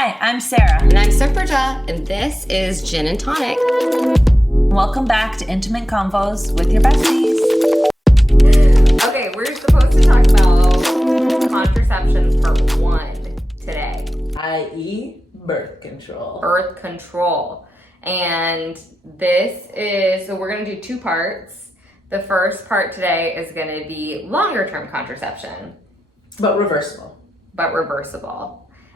Hi, I'm Sara. And I'm Supraja, and this is Gin and Tonic. Welcome back to Intimate Convos with your besties. Okay, we're supposed to talk about contraception part 1 today. I.e. birth control. Birth control. And so we're going to do 2 parts. The first part today is going to be longer term contraception. But reversible.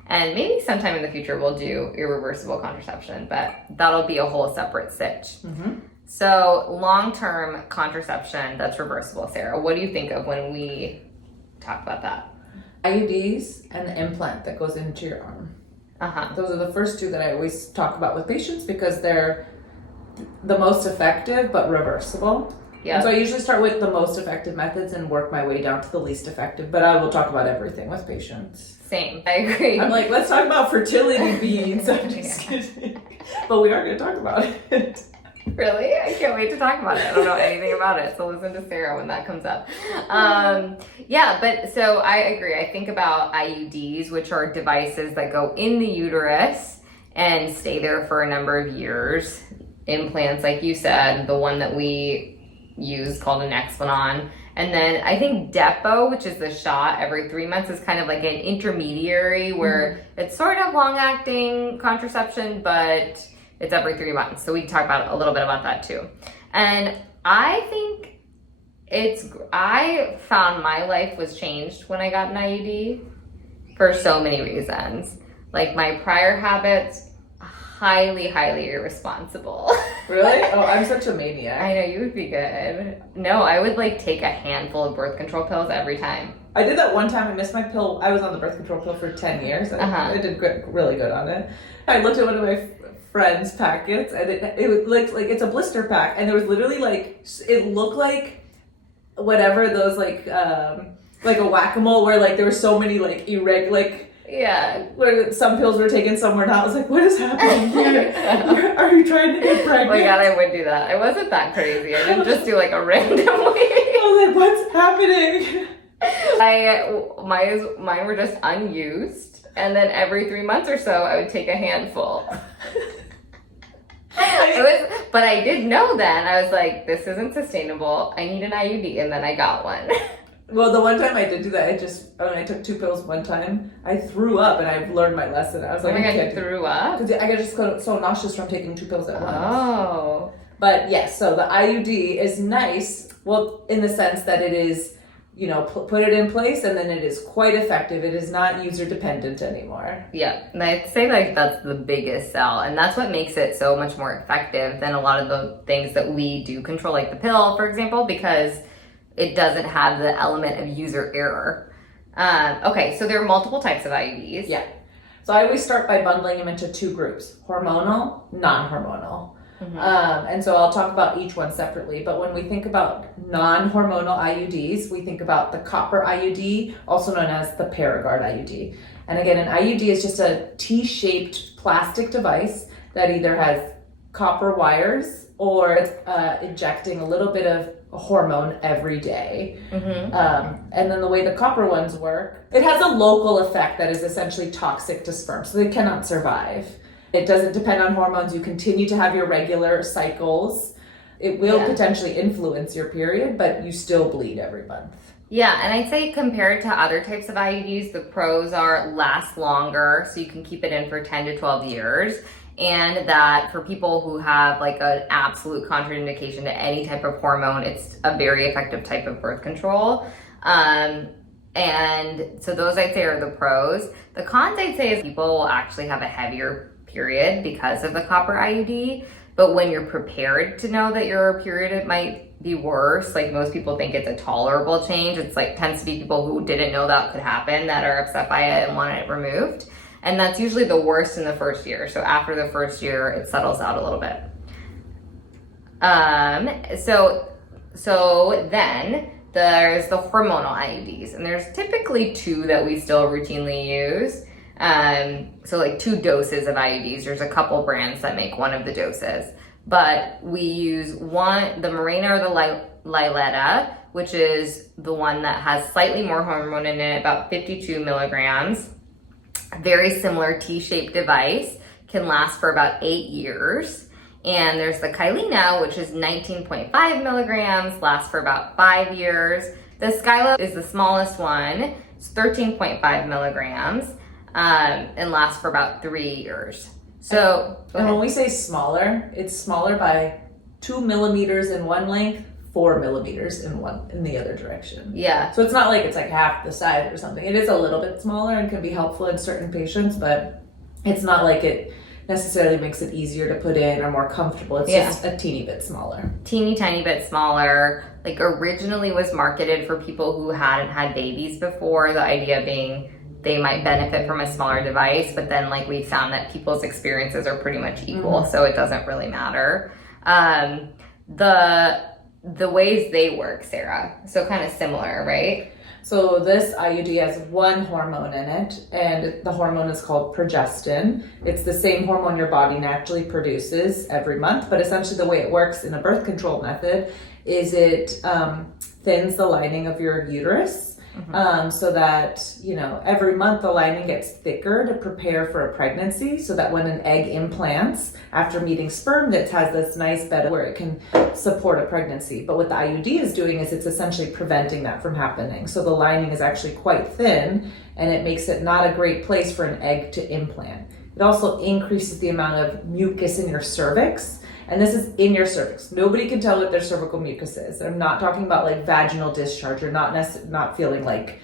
And maybe sometime in the future we'll do irreversible contraception, but that'll be a whole separate stitch. Mm-hmm. So long-term contraception that's reversible, Sarah, what do you think of when we talk about that? IUDs and the implant that goes into your arm. Those are the first 2 that I always talk about with patients because they're the most effective but reversible. Yeah. And so I usually start with the most effective methods and work my way down to the least effective, but I will talk about everything with patients. Same, I agree. I'm like, let's talk about fertility beans. I'm just kidding. But we are going to talk about it. Really? I can't wait to talk about it. I don't know anything about it, so listen to Sarah when that comes up. But so I agree. I think about IUDs, which are devices that go in the uterus and stay there for a number of years. Implants, like you said, the one that we use called a Nexplanon. And then I think Depo, which is the shot every 3 months, is kind of like an intermediary where it's sort of long-acting contraception, but it's every 3 months. So we can talk about a little bit about that too. And I think I found my life was changed when I got an IUD for so many reasons. Like my prior habits, highly irresponsible. Really? Oh, I'm such a maniac. I know, you would be good. No, I would take a handful of birth control pills every time. I did that one time. I missed my pill. I was on the birth control pill for 10 years. I did really good on it. I looked at one of my friend's packets and it looked like it's a blister pack. And there was literally it looked like whatever those like a whack-a-mole where there were so many irregular, yeah, where some pills were taken somewhere and I was like, what is happening here? Are you trying to get pregnant? Oh my god, I would do that. I wasn't that crazy. I didn't just do a random way. I was like, what's happening? Mine were just unused, and then every 3 months or so I would take a handful. But I did know then, I was like, this isn't sustainable. I need an IUD, and then I got one. Well, the one time I did do that, I took 2 pills one time, I threw up and I learned my lesson. I was like, oh my god, you threw up? Because I got just so nauseous from taking 2 pills at once. Oh. But yes, so the IUD is nice, well, in the sense that it is, put it in place and then it is quite effective. It is not user dependent anymore. Yeah, and I'd say that's the biggest sell, and that's what makes it so much more effective than a lot of the things that we do control, like the pill, for example, because it doesn't have the element of user error. Okay, so there are multiple types of IUDs. Yeah. So I always start by bundling them into 2 groups, hormonal, non-hormonal. Mm-hmm. And so I'll talk about each one separately. But when we think about non-hormonal IUDs, we think about the copper IUD, also known as the Paragaurd IUD. And again, an IUD is just a T-shaped plastic device that either has copper wires or it's injecting a little bit of hormone every day. Mm-hmm. And then the way the copper ones work, it has a local effect that is essentially toxic to sperm, so they cannot survive. It doesn't depend on hormones. You continue to have your regular cycles. It will potentially influence your period, but you still bleed every month. Yeah, and I'd say compared to other types of IUDs, the pros are last longer, so you can keep it in for 10 to 12 years. And that for people who have an absolute contraindication to any type of hormone, it's a very effective type of birth control. And so those I'd say are the pros. The cons I'd say is people will actually have a heavier period because of the copper IUD. But when you're prepared to know that your period, it might be worse. Most people think it's a tolerable change. It's tends to be people who didn't know that could happen that are upset by it and want it removed. And that's usually the worst in the first year. So after the first year, it settles out a little bit. So then there's the hormonal IUDs. And there's typically 2 that we still routinely use. So 2 doses of IUDs. There's a couple brands that make one of the doses. But we use the Mirena or the Liletta, which is the one that has slightly more hormone in it, about 52 milligrams. very similar T-shaped device, can last for about 8 years. And there's the Kyleena, which is 19.5 milligrams, lasts for about 5 years. The Skyla is the smallest one. It's 13.5 milligrams and lasts for about 3 years. So, and when we say smaller, it's smaller by 2 millimeters in one length, 4 millimeters in the other direction. Yeah. So it's not like it's like half the size or something. It is a little bit smaller and can be helpful in certain patients, but it's not like it necessarily makes it easier to put in or more comfortable. It's just a teeny bit smaller. Teeny tiny bit smaller. Like originally was marketed for people who hadn't had babies before, the idea being they might benefit from a smaller device, but then like we found that people's experiences are pretty much equal, so it doesn't really matter. The ways they work, Sarah, so kind of similar, right? So this IUD has one hormone in it, and the hormone is called progestin. It's the same hormone your body naturally produces every month, but essentially the way it works in a birth control method is it thins the lining of your uterus. So that, you know, every month the lining gets thicker to prepare for a pregnancy, so that when an egg implants after meeting sperm, it has this nice bed where it can support a pregnancy. But what the IUD is doing is it's essentially preventing that from happening. So the lining is actually quite thin, and it makes it not a great place for an egg to implant. It also increases the amount of mucus in your cervix. And this is in your cervix. Nobody can tell what their cervical mucus is. I'm not talking about like vaginal discharge or not feeling like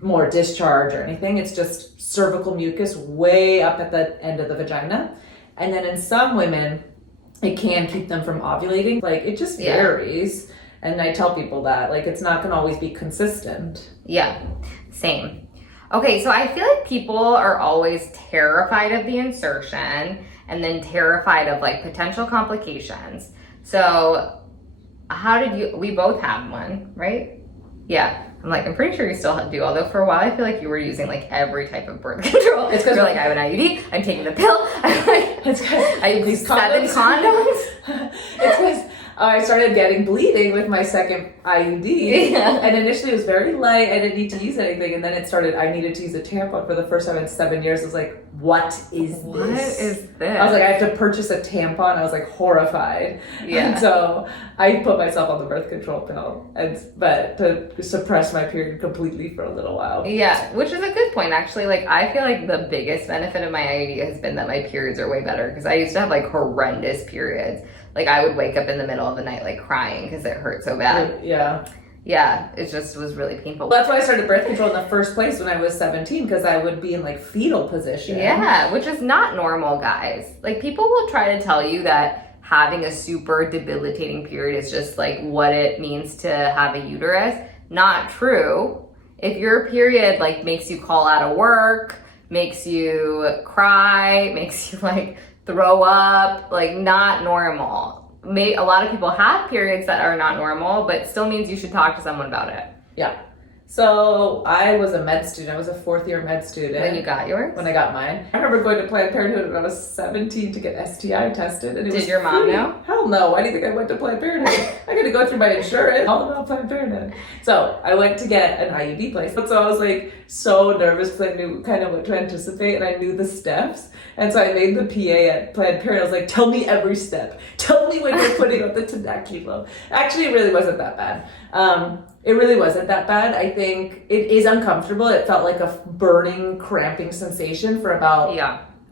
more discharge or anything. It's just cervical mucus way up at the end of the vagina. And then in some women, it can keep them from ovulating. Like it just varies. And I tell people that like it's not gonna always be consistent. Yeah, same. Okay, so I feel like people are always terrified of the insertion and then terrified of like potential complications. So how did we both have one, right? Yeah. I'm pretty sure you still do, although for a while I feel like you were using like every type of birth control. It's because you're like, I have an IUD, I'm taking the pill, I use 7 condoms. It's because I started getting bleeding with my second IUD, and initially it was very light. I didn't need to use anything, and then it started. I needed to use a tampon for the first time in 7 years. I was like, "What is this? I was like, I have to purchase a tampon. I was like horrified. Yeah. And so I put myself on the birth control pill, but to suppress my period completely for a little while. Yeah, which is a good point actually. Like I feel like the biggest benefit of my IUD has been that my periods are way better, because I used to have like horrendous periods. Like I would wake up in the middle of the night like crying because it hurt so bad. Yeah, it just was really painful. Well, that's why I started birth control in the first place when I was 17, because I would be in like fetal position. Yeah, which is not normal, guys. Like people will try to tell you that having a super debilitating period is just like what it means to have a uterus. Not true. If your period like makes you call out of work, makes you cry, makes you like throw up, like not normal. A lot of people have periods that are not normal, but still means you should talk to someone about it. Yeah. So I was a med student. I was a 4th year med student. When you got yours? When I got mine. I remember going to Planned Parenthood when I was 17 to get STI tested. And Did your mom know? Hell no. Why do you think I went to Planned Parenthood? I got to go through my insurance. All about Planned Parenthood. So I went to get an IUD placed. But so I was like so nervous because I knew kind of what to anticipate and I knew the steps. And so I made the PA at Planned Parenthood. I was like, tell me every step. Tell me when you're putting up the tenaculum. Actually, it really wasn't that bad. It really wasn't that bad. I think it is uncomfortable. It felt like a burning, cramping sensation for about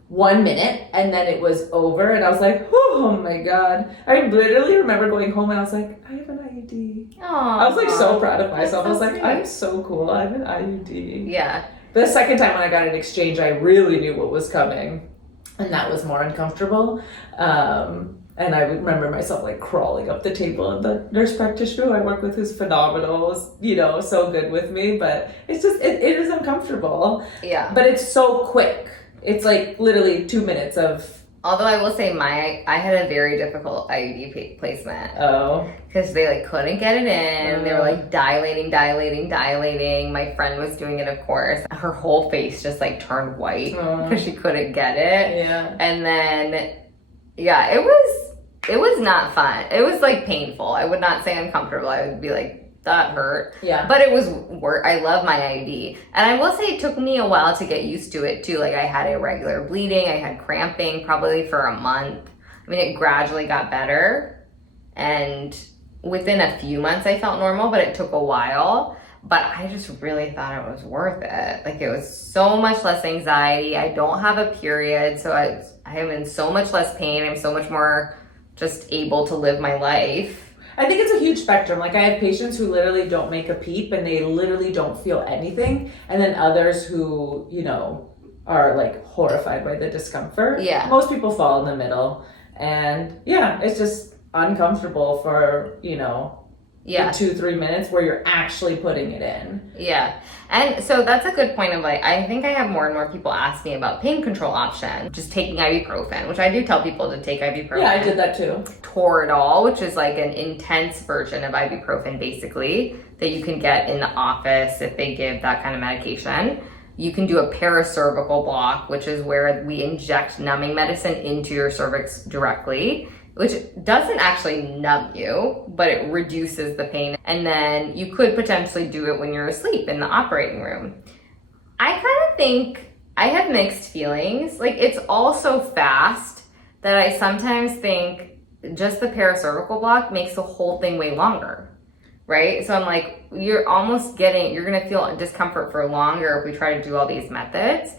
1 minute, and then it was over, and I was like, oh my God. I literally remember going home, and I was like, I have an IUD. Aww, I was like so proud of myself. So I was like, sweet. I'm so cool. I have an IUD. Yeah. The second time when I got an exchange, I really knew what was coming, and that was more uncomfortable. And I remember myself like crawling up the table, and the nurse practitioner who I work with who's phenomenal, was, so good with me, but it's just, it is uncomfortable. Yeah. But it's so quick. It's like literally 2 minutes of... Although I will say I had a very difficult IUD placement. Oh. Because they like couldn't get it in. They were like dilating. My friend was doing it, of course. Her whole face just like turned white because she couldn't get it. Yeah. And then, yeah, it was not fun. It was like painful. I would not say uncomfortable. I would be like that hurt. Yeah. But it was work. I love my IUD. And I will say it took me a while to get used to it too. Like I had irregular bleeding, I had cramping probably for a month. I mean, it gradually got better. And within a few months I felt normal, but it took a while. But I just really thought it was worth it. Like it was so much less anxiety. I don't have a period, so I am in so much less pain. I'm so much more just able to live my life. I think it's a huge spectrum. Like I have patients who literally don't make a peep and they literally don't feel anything. And then others who, you know, are like horrified by the discomfort. Yeah. Most people fall in the middle. And yeah, it's just uncomfortable for, you know, Yeah. 2-3 minutes where you're actually putting it in. Yeah. And so that's a good point of like, I think I have more and more people ask me about pain control option, just taking ibuprofen, which I do tell people to take ibuprofen. Yeah, I did that too. Toradol, which is like an intense version of ibuprofen basically, that you can get in the office if they give that kind of medication. You can do a paracervical block, which is where we inject numbing medicine into your cervix directly, which doesn't actually numb you, but it reduces the pain. And then you could potentially do it when you're asleep in the operating room. I kind of think I have mixed feelings. Like it's all so fast that I sometimes think just the paracervical block makes the whole thing way longer, right? So I'm like, you're gonna feel discomfort for longer if we try to do all these methods.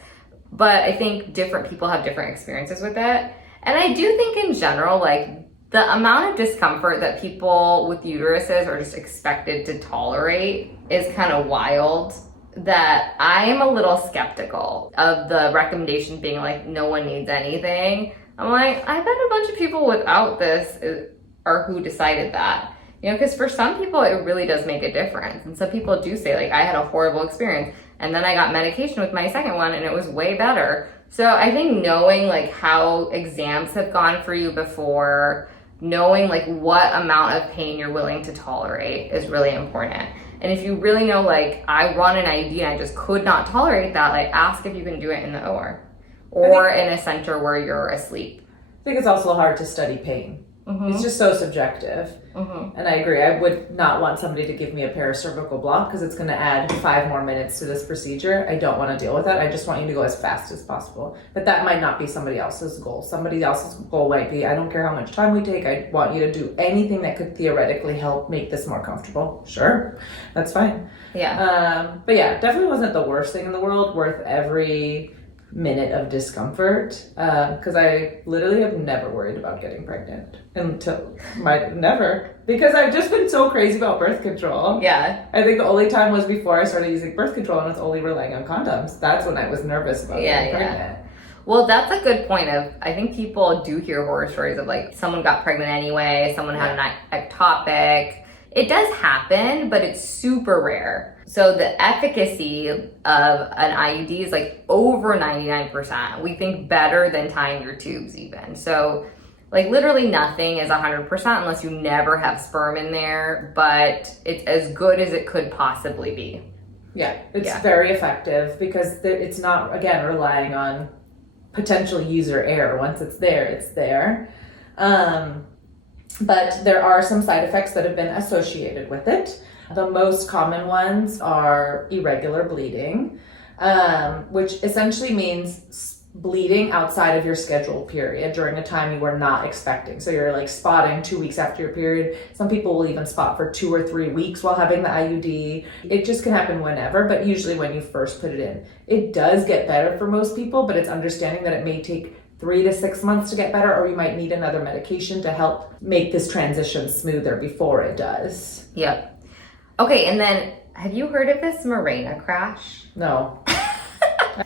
But I think different people have different experiences with it. And I do think in general, like the amount of discomfort that people with uteruses are just expected to tolerate is kind of wild, that I am a little skeptical of the recommendation being like, no one needs anything. I'm like, I bet a bunch of people without this are who decided that. You know, because for some people, it really does make a difference. And some people do say like, I had a horrible experience and then I got medication with my second one and it was way better. So I think knowing like how exams have gone for you before, knowing like what amount of pain you're willing to tolerate is really important. And if you really know, like I run an IUD and I just could not tolerate that, like ask if you can do it in the OR or in a center where you're asleep. I think it's also hard to study pain. Mm-hmm. It's just so subjective. Mm-hmm. And I agree. I would not want somebody to give me a paracervical block because it's going to add 5 more minutes to this procedure. I don't want to deal with that. I just want you to go as fast as possible. But that might not be somebody else's goal. Somebody else's goal might be, I don't care how much time we take. I want you to do anything that could theoretically help make this more comfortable. Sure. That's fine. Yeah. But yeah, definitely wasn't the worst thing in the world, worth every minute of discomfort, because I literally have never worried about getting pregnant never, because I've just been so crazy about birth control. Yeah. I think the only time was before I started using birth control and was only relying on condoms. That's when I was nervous about getting pregnant. Well, that's a good point of, I think people do hear horror stories of like someone got pregnant anyway, someone had an ectopic. It does happen, but it's super rare. So the efficacy of an IUD is like over 99%. We think better than tying your tubes even. So like literally nothing is 100% unless you never have sperm in there, but it's as good as it could possibly be. Yeah, it's very effective because it's not, again, relying on potential user error. Once it's there, it's there. But there are some side effects that have been associated with it. The most common ones are irregular bleeding, which essentially means bleeding outside of your scheduled period during a time you were not expecting. So you're like spotting 2 weeks after your period. Some people will even spot for 2 or 3 weeks while having the IUD. It just can happen whenever, but usually when you first put it in. It does get better for most people, but it's understanding that it may take 3 to 6 months to get better, or you might need another medication to help make this transition smoother before it does. Yep. Okay, and then have you heard of this Mirena crash? No.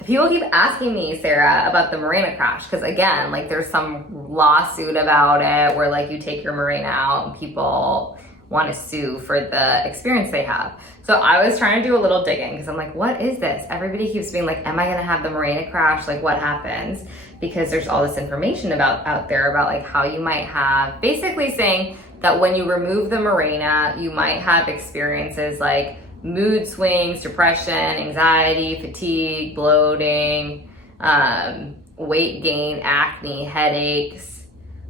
People keep asking me, Sarah, about the Mirena crash, because again, like there's some lawsuit about it where like you take your Mirena out and people want to sue for the experience they have. So I was trying to do a little digging because I'm like, what is this? Everybody keeps being like, am I going to have the Mirena crash? Like what happens? Because there's all this information out there about like how you might have, basically saying that when you remove the Mirena, you might have experiences like mood swings, depression, anxiety, fatigue, bloating, weight gain, acne, headaches.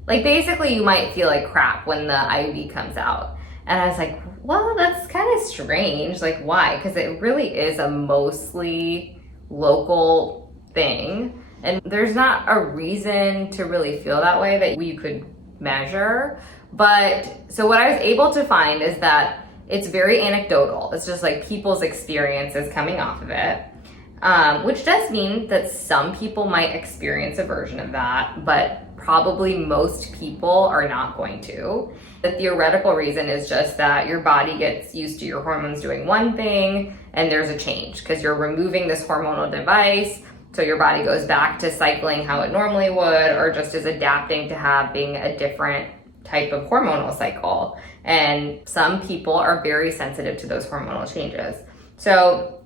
Like basically you might feel like crap when the IUD comes out. And I was like, Well, that's kind of strange. Like, why? Because it really is a mostly local thing. And there's not a reason to really feel that way that you could measure. But so what I was able to find is that it's very anecdotal. It's just like people's experiences coming off of it. Which does mean that some people might experience a version of that, but probably most people are not going to. The theoretical reason is just that your body gets used to your hormones doing one thing and there's a change because you're removing this hormonal device. So your body goes back to cycling how it normally would, or just is adapting to having a different type of hormonal cycle. And some people are very sensitive to those hormonal changes. So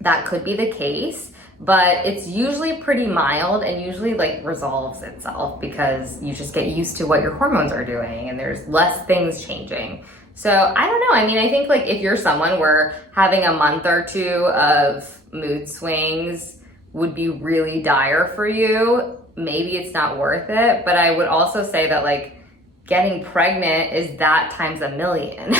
that could be the case, but it's usually pretty mild and usually like resolves itself because you just get used to what your hormones are doing and there's less things changing. So I don't know. I mean, I think like if you're someone where having a month or two of mood swings would be really dire for you, maybe it's not worth it. But I would also say that like getting pregnant is that times a million.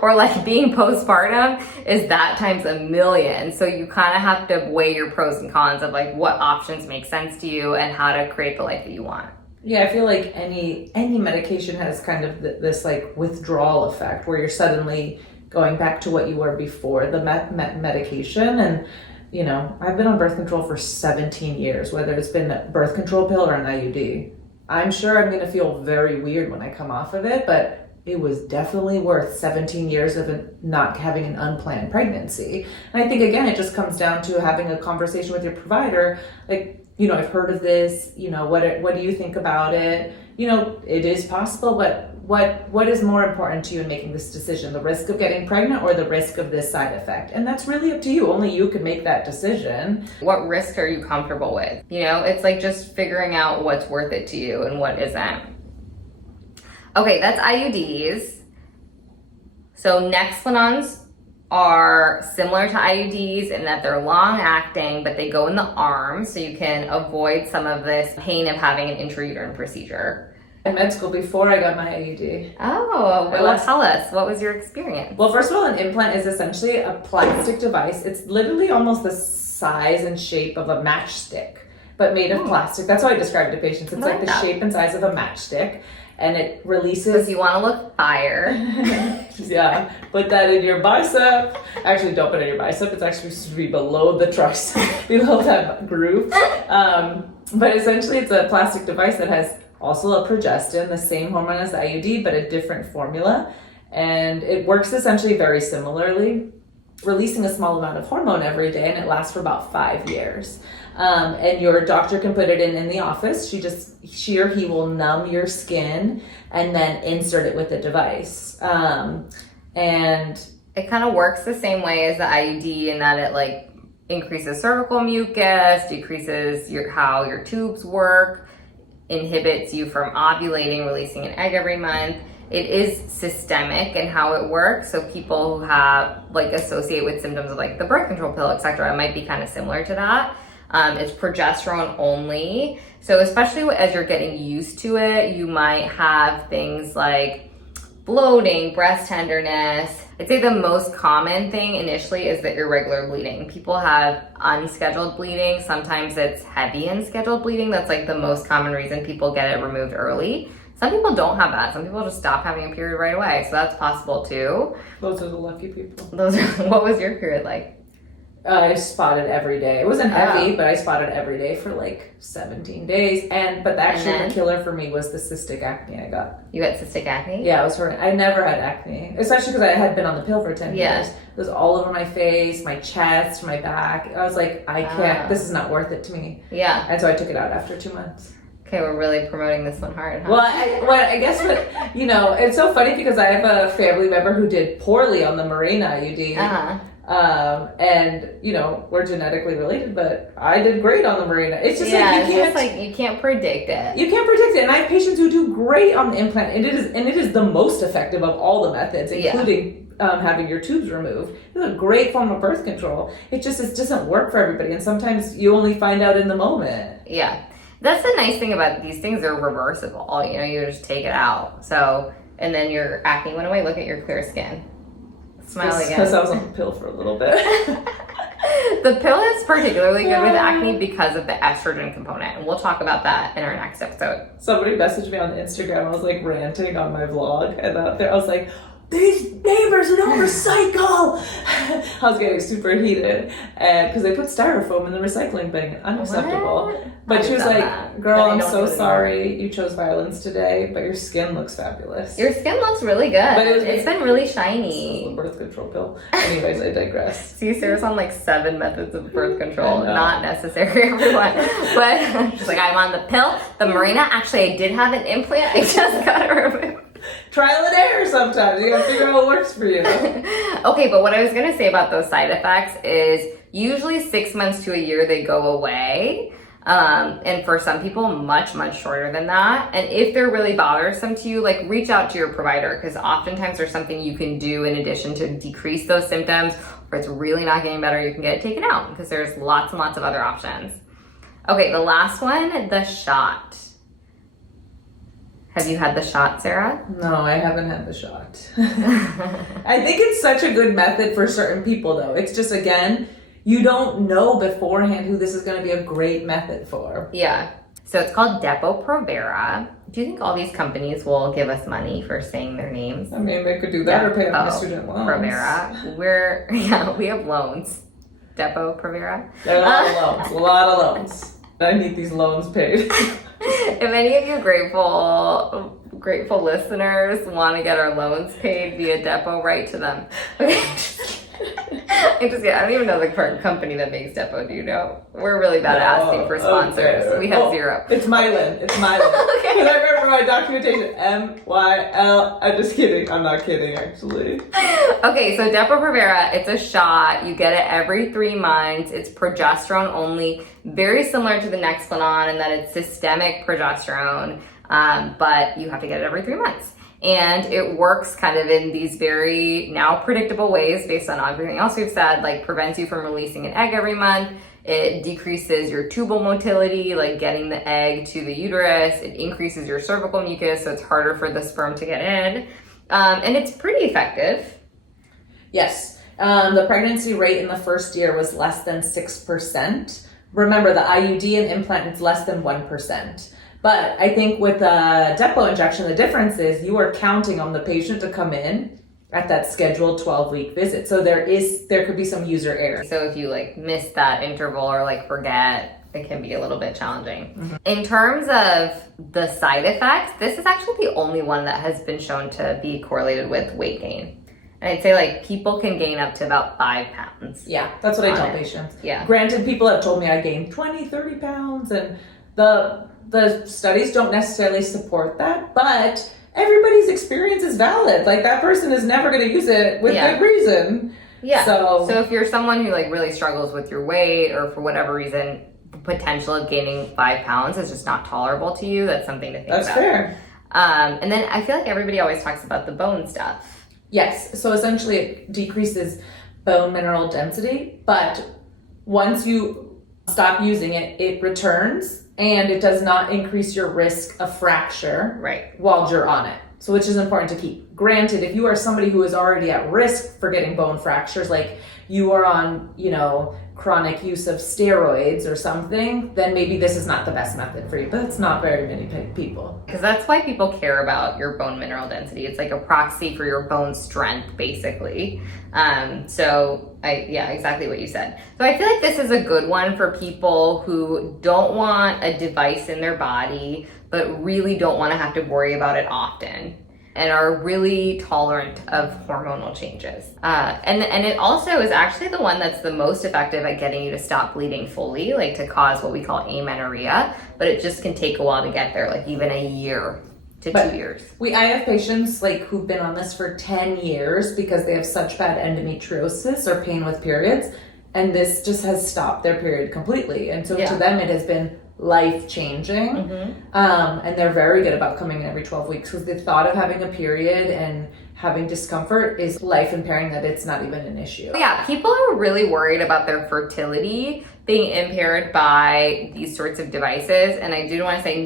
Or like being postpartum is that times a million. So you kind of have to weigh your pros and cons of like what options make sense to you and how to create the life that you want. Yeah, I feel like any medication has kind of this like withdrawal effect where you're suddenly going back to what you were before the medication. And, you know, I've been on birth control for 17 years, whether it's been a birth control pill or an IUD. I'm sure I'm going to feel very weird when I come off of it, but it was definitely worth 17 years of not having an unplanned pregnancy. And I think, again, it just comes down to having a conversation with your provider. Like, you know, I've heard of this, you know, what do you think about it? You know, it is possible, but what is more important to you in making this decision? The risk of getting pregnant or the risk of this side effect? And that's really up to you. Only you can make that decision. What risk are you comfortable with? You know, it's like just figuring out what's worth it to you and what isn't. Okay, that's IUDs. So Nexplanons are similar to IUDs in that they're long acting, but they go in the arm so you can avoid some of this pain of having an intrauterine procedure. In med school before I got my IUD. Oh, well, tell us. What was your experience? Well, first of all, an implant is essentially a plastic device. It's literally almost the size and shape of a matchstick, but made of plastic. That's how I describe it to patients. It's like the shape and size of a matchstick. And it releases... Because you want to look fire. Yeah, put that in your bicep. Actually, don't put it in your bicep. It's actually supposed to be below the tricep, below that groove. But essentially, it's a plastic device that has also a progestin, the same hormone as the IUD, but a different formula. And it works essentially very similarly, releasing a small amount of hormone every day, and it lasts for about 5 years. And your doctor can put it in the office. She or he will numb your skin and then insert it with the device. And it kind of works the same way as the IUD in that it like increases cervical mucus, decreases how your tubes work, inhibits you from ovulating, releasing an egg every month. It is systemic in how it works. So people who have like associate with symptoms of like the birth control pill, etc., it might be kind of similar to that. It's progesterone only. So especially as you're getting used to it, you might have things like bloating, breast tenderness. I'd say the most common thing initially is the irregular bleeding. People have unscheduled bleeding. Sometimes it's heavy unscheduled bleeding. That's like the most common reason people get it removed early. Some people don't have that. Some people just stop having a period right away. So that's possible too. Those are the lucky people. What was your period like? I spotted every day. It wasn't heavy, but I spotted every day for like 17 days. But the killer for me was the cystic acne I got. You got cystic acne? Yeah, I was hurting. I never had acne, especially because I had been on the pill for 10 years. It was all over my face, my chest, my back. I was like, I can't. This is not worth it to me. Yeah. And so I took it out after 2 months. Okay, we're really promoting this one hard, huh? Well, I guess you know, it's so funny because I have a family member who did poorly on the Mirena IUD. And you know, we're genetically related, but I did great on the Mirena. It's just you can't predict it. You can't predict it. And I have patients who do great on the implant, and it is the most effective of all the methods, including having your tubes removed. It's a great form of birth control. It doesn't work for everybody, and sometimes you only find out in the moment. Yeah. That's the nice thing about these things. They're reversible. You know, you just take it out. So and then your acne went away. Look at your clear skin. Smile again. Because I was on the pill for a little bit. The pill is particularly good with acne because of the estrogen component, and we'll talk about that in our next episode. Somebody messaged me on Instagram. I was like ranting on my vlog, and out there I was like, these neighbors don't recycle. I was getting super heated, and because they put styrofoam in the recycling bin, unacceptable. What? But she was like, that. "Girl, I'm don't so do it sorry you chose violence today, but your skin looks fabulous." Your skin looks really good. But It's been really This is shiny. a birth control pill. Anyways, I digress. See, Sarah's on like 7 methods of birth control. Not necessary, everyone. But she's like, I'm on the pill, the Mirena. Actually, I did have an implant. I just got it removed. Trial and error sometimes. You gotta figure out what works for you. Okay, but what I was gonna say about those side effects is usually 6 months to a year they go away. And for some people, much, much shorter than that. And if they're really bothersome to you, like reach out to your provider, because oftentimes there's something you can do in addition to decrease those symptoms, or it's really not getting better, you can get it taken out, because there's lots and lots of other options. Okay, the last one, the shot. Have you had the shot, Sarah? No, I haven't had the shot. I think it's such a good method for certain people, though. It's just, again, you don't know beforehand who this is going to be a great method for. Yeah. So it's called Depo-Provera. Do you think all these companies will give us money for saying their names? I mean, they could do that or pay off my student loans. Provera. We have loans. Depo-Provera. There are a lot of loans. I need these loans paid. If any of you grateful listeners want to get our loans paid via Depo, write to them. I don't even know the current company that makes Depo. Do you know? We're really bad at asking for sponsors. Okay. We have zero. It's Mylan. It's Mylan. Okay. Because I remember my documentation, MYL. I'm just kidding. I'm not kidding, actually. Okay, so Depo-Provera, it's a shot. You get it every 3 months. It's progesterone only, very similar to the Nexplanon in that it's systemic progesterone, but you have to get it every 3 months. And it works kind of in these very now predictable ways based on everything else we've said, like prevents you from releasing an egg every month. It decreases your tubal motility, like getting the egg to the uterus. It increases your cervical mucus, so it's harder for the sperm to get in. And it's pretty effective. Yes. The pregnancy rate in the first year was less than 6%. Remember, the IUD and implant is less than 1%. But I think with the Depo injection, the difference is you are counting on the patient to come in at that scheduled 12-week visit. So there could be some user error. So if you like miss that interval or like forget, it can be a little bit challenging. Mm-hmm. In terms of the side effects, this is actually the only one that has been shown to be correlated with weight gain. And I'd say like people can gain up to about 5 pounds. Yeah, that's what I tell patients. Yeah. Granted, people have told me I gained 20, 30 pounds, and the studies don't necessarily support that, but everybody's experience is valid. Like that person is never going to use it with good reason. Yeah. So if you're someone who like really struggles with your weight or for whatever reason, the potential of gaining 5 pounds is just not tolerable to you, that's something to think about. That's fair. And then I feel like everybody always talks about the bone stuff. Yes. So essentially it decreases bone mineral density, but once you stop using it, it returns. And it does not increase your risk of fracture while you're on it. So which is important to keep. Granted, if you are somebody who is already at risk for getting bone fractures, like you are on, chronic use of steroids or something, then maybe this is not the best method for you. But it's not very many people. Because that's why people care about your bone mineral density. It's like a proxy for your bone strength, basically. Exactly what you said. So I feel like this is a good one for people who don't want a device in their body, but really don't want to have to worry about it often, and are really tolerant of hormonal changes. And it also is actually the one that's the most effective at getting you to stop bleeding fully, like to cause what we call amenorrhea, but it just can take a while to get there, like even a year to 2 years. I have patients like who've been on this for 10 years because they have such bad endometriosis or pain with periods, and this just has stopped their period completely. And so to them, it has been life-changing. Mm-hmm. And they're very good about coming in every 12 weeks because the thought of having a period and having discomfort is life-impairing, that it's not even an issue. Yeah, people are really worried about their fertility being impaired by these sorts of devices. And I do want to say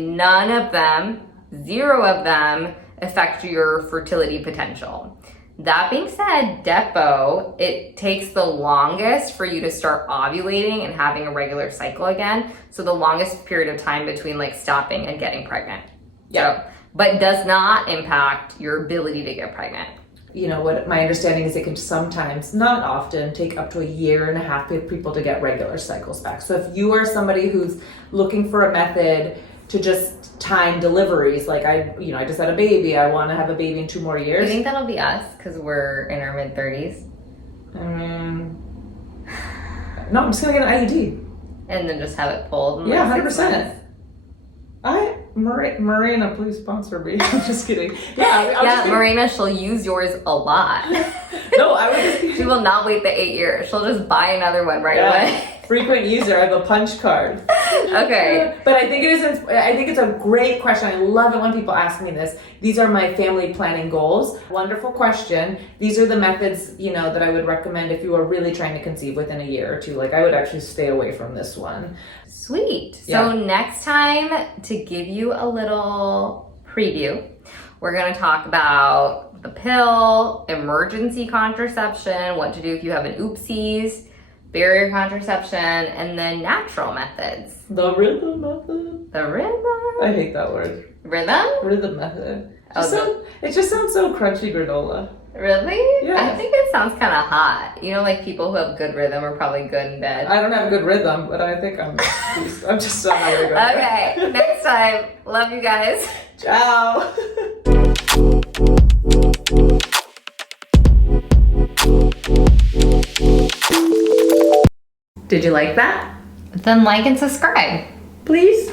0 of them affect your fertility potential. That being said, Depo, it takes the longest for you to start ovulating and having a regular cycle again. So the longest period of time between like stopping and getting pregnant. Yeah. So, but does not impact your ability to get pregnant. You know, what my understanding is, it can sometimes, not often, take up to a year and a half for people to get regular cycles back. So if you are somebody who's looking for a method to just time deliveries, like I just had a baby, I want to have a baby in 2 more years. You think that'll be us because we're in our mid-30s? No, I'm just gonna get an IUD. And then just have it pulled in Yeah, like 6 100%. months? Mirena, please sponsor me. I'm just kidding. Yeah, Mirena, she'll use yours a lot. No, I would just. She will not wait the 8 years. She'll just buy another one right away. Frequent user. I have a punch card. Okay. But I think it's a great question. I love it when people ask me this. These are my family planning goals. Wonderful question. These are the methods, that I would recommend if you are really trying to conceive within a year or two. Like, I would actually stay away from this one. Sweet. Yeah. So next time, to give you a little preview, we're going to talk about the pill, emergency contraception, what to do if you have an oopsies, barrier contraception, and then natural methods. The rhythm method. The rhythm? I hate that word. Rhythm? Rhythm method. Oh, It just sounds so crunchy granola. Really? Yeah. I think it sounds kind of hot. Like people who have good rhythm are probably good in bed. I don't have good rhythm, but I think I'm just not really good. Okay, next time. Love you guys. Ciao. Did you like that? Then like and subscribe. Please.